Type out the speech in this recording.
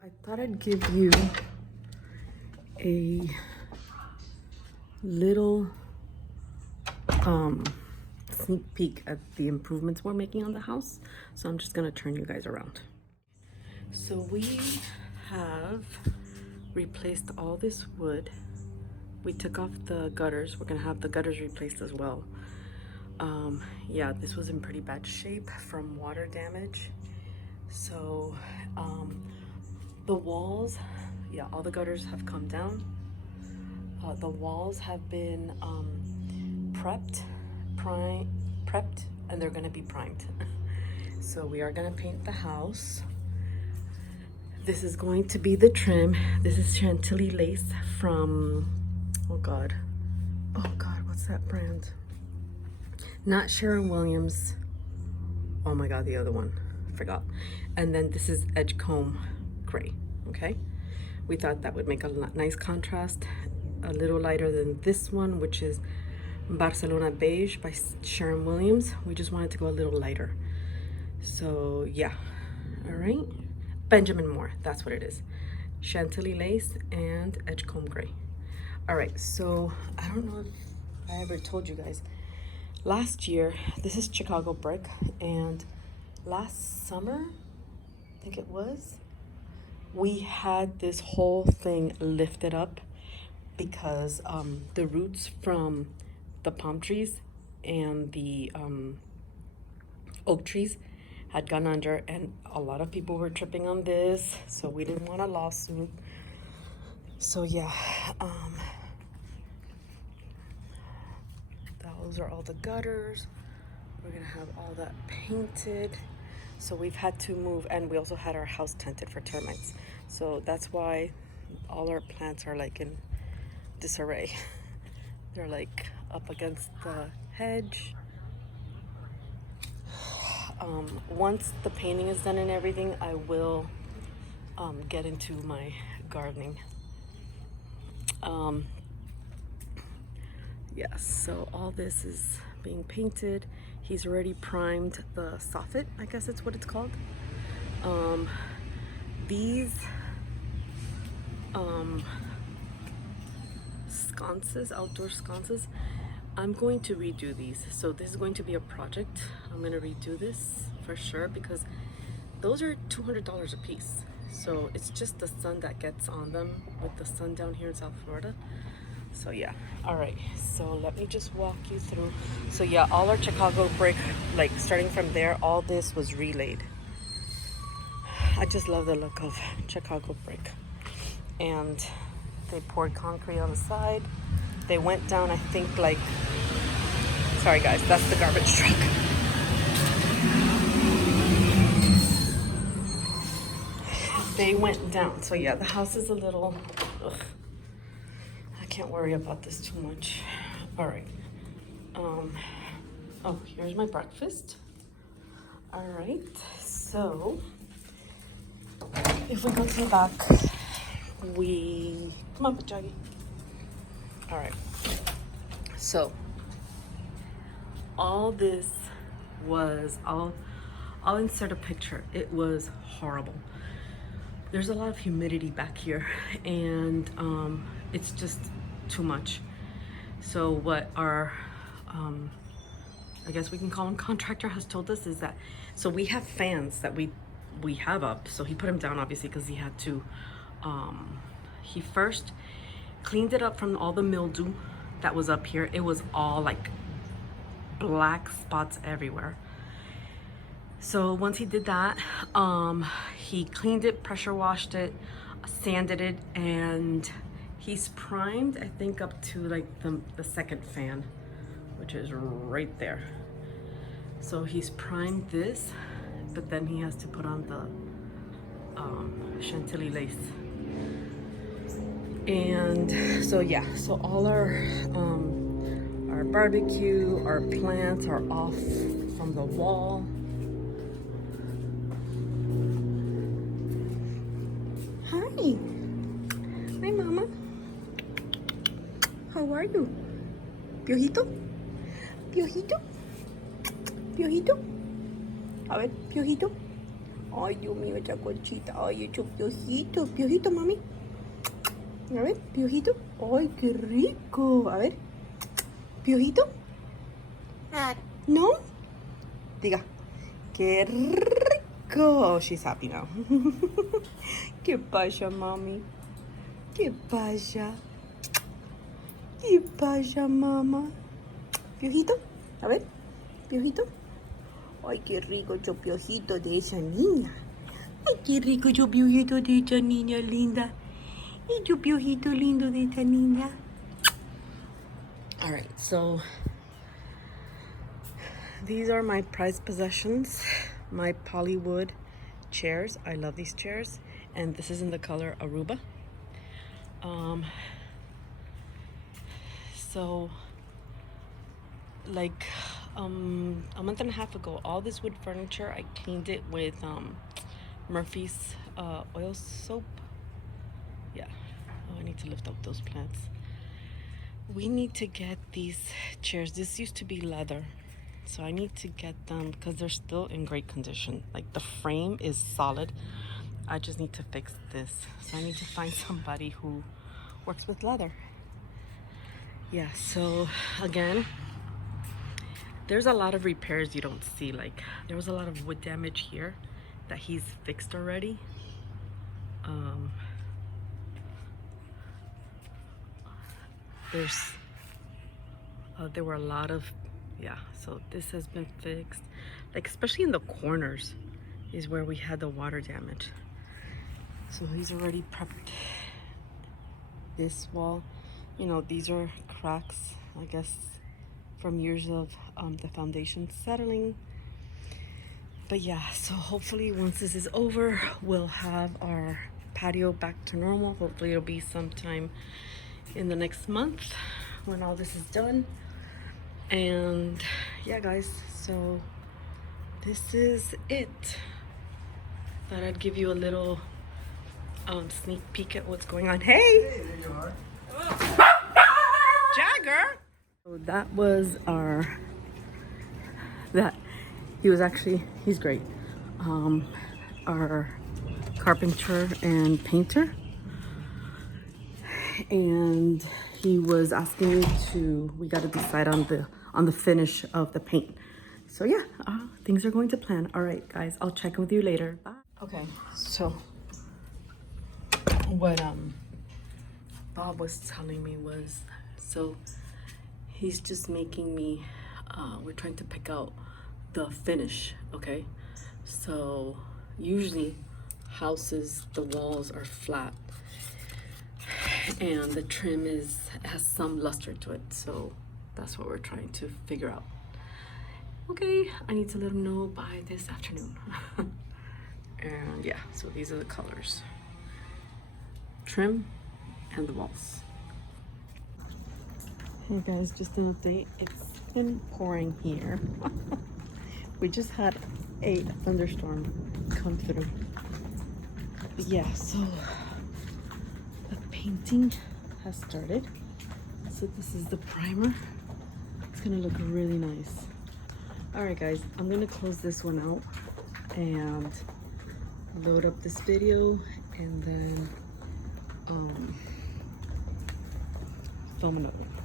I thought I'd give you a little sneak peek at the improvements we're making on the house. So I'm just gonna turn you guys around. So we have replaced all this wood. We took off the gutters. We're gonna have the gutters replaced as well. Yeah, this was in pretty bad shape from water damage. So the walls, yeah, all the gutters have come down. The walls have been prepped, and they're gonna be primed. So we are gonna paint the house. This is going to be the trim. This is Chantilly Lace from, oh God, what's that brand? Not Sherwin Williams. Oh my God, the other one, forgot. And then this is Edgecomb Grey, okay? We thought that would make a nice contrast, a little lighter than this one, which is Barcelona Beige by Sherwin Williams. We just wanted to go a little lighter. So yeah, all right. Benjamin Moore, that's what it is. Chantilly Lace and Edgecomb Grey. All right, so I don't know if I ever told you guys. Last year, this is Chicago brick, and last summer, I think it was, we had this whole thing lifted up because the roots from the palm trees and the oak trees had gone under, and a lot of people were tripping on this, so we didn't want a lawsuit. So yeah, those are all the gutters. We're gonna have all that painted. So we've had to move, and we also had our house tented for termites. So that's why all our plants are like in disarray. They're like up against the hedge. Once the painting is done and everything, I will get into my gardening. Yes, so all this is being painted. He's already primed the soffit, I guess that's what it's called. These sconces, outdoor sconces, I'm going to redo these. So this is going to be a project. I'm going to redo this for sure because those are $200 a piece. So it's just the sun that gets on them with the sun down here in South Florida. So yeah, all right, so let me just walk you through. So yeah, all our Chicago brick, like starting from there, all this was relaid. I just love the look of Chicago brick. And they poured concrete on the side. They went down, I think, like, sorry guys, that's the garbage truck. They went down. So yeah, the house is a little, ugh. I can't worry about this too much. All right. Oh, here's my breakfast. All right, so if we go to the back, come on, Jaggy. All right, so all this was, I'll insert a picture. It was horrible. There's a lot of humidity back here, and it's just too much. So what our, I guess we can call him contractor, has told us is that, so we have fans that we have up. So he put them down obviously because he had to, he first cleaned it up from all the mildew that was up here. It was all like black spots everywhere. So once he did that, he cleaned it, pressure washed it, sanded it, and he's primed, I think, up to like the second fan, which is right there. So he's primed this, but then he has to put on the Chantilly Lace. And so yeah, so all our barbecue, our plants are off from the wall. Hi. Hi, Mama. How are you? Piojito? Piojito? Piojito? A ver, Piojito. Ay, Dios mío, esta conchita. Ay, hecho piojito. Piojito, mami. A ver, piojito. Ay, qué rico. A ver. Piojito. ¿No? Diga. Qué rico. Oh, she's happy now. ¿Qué pasa, mami? ¿Qué pasa? ¿Qué pasa, mamá? Piojito. A ver. Piojito. Ay, qué rico yo piojito de esa niña. Ay, qué rico yo piojito de esa niña linda. Y yo piojito lindo de esta niña. All right, so these are my prized possessions. My polywood chairs. I love these chairs. And this is in the color Aruba. So like a month and a half ago, all this wood furniture, I cleaned it with Murphy's oil soap. Yeah. Oh, I need to lift up those plants. We need to get these chairs. This used to be leather, so I need to get them because they're still in great condition. Like the frame is solid. I just need to fix this. So I need to find somebody who works with leather. Yeah, so again, there's a lot of repairs you don't see. Like there was a lot of wood damage here that he's fixed already. There were a lot of, yeah, so this has been fixed. Like especially in the corners is where we had the water damage. So he's already prepped this wall. You know, these are cracks, I guess, from years of the foundation settling. But yeah, so hopefully once this is over, we'll have our patio back to normal. Hopefully it'll be sometime in the next month when all this is done. And yeah, guys, so this is it. Thought I'd give you a little sneak peek at what's going on. Hey! Hey, there you are. Jagger! So that was he's great. Our carpenter and painter. And he was asking me we got to decide on the finish of the paint. So yeah, things are going to plan. All right, guys, I'll check in with you later. Bye. Okay, so what Bob was telling me was, so he's just making me, we're trying to pick out the finish, okay? So usually houses, the walls are flat and the trim has some luster to it, so that's what we're trying to figure out. Okay, I need to let him know by this afternoon. And yeah, so these are the colors. Trim and the walls. Hey guys, just an update. It's been pouring here. We just had a thunderstorm come through. But yeah, so the painting has started. So this is the primer. It's gonna look really nice. All right guys, I'm gonna close this one out and load up this video and then film another one.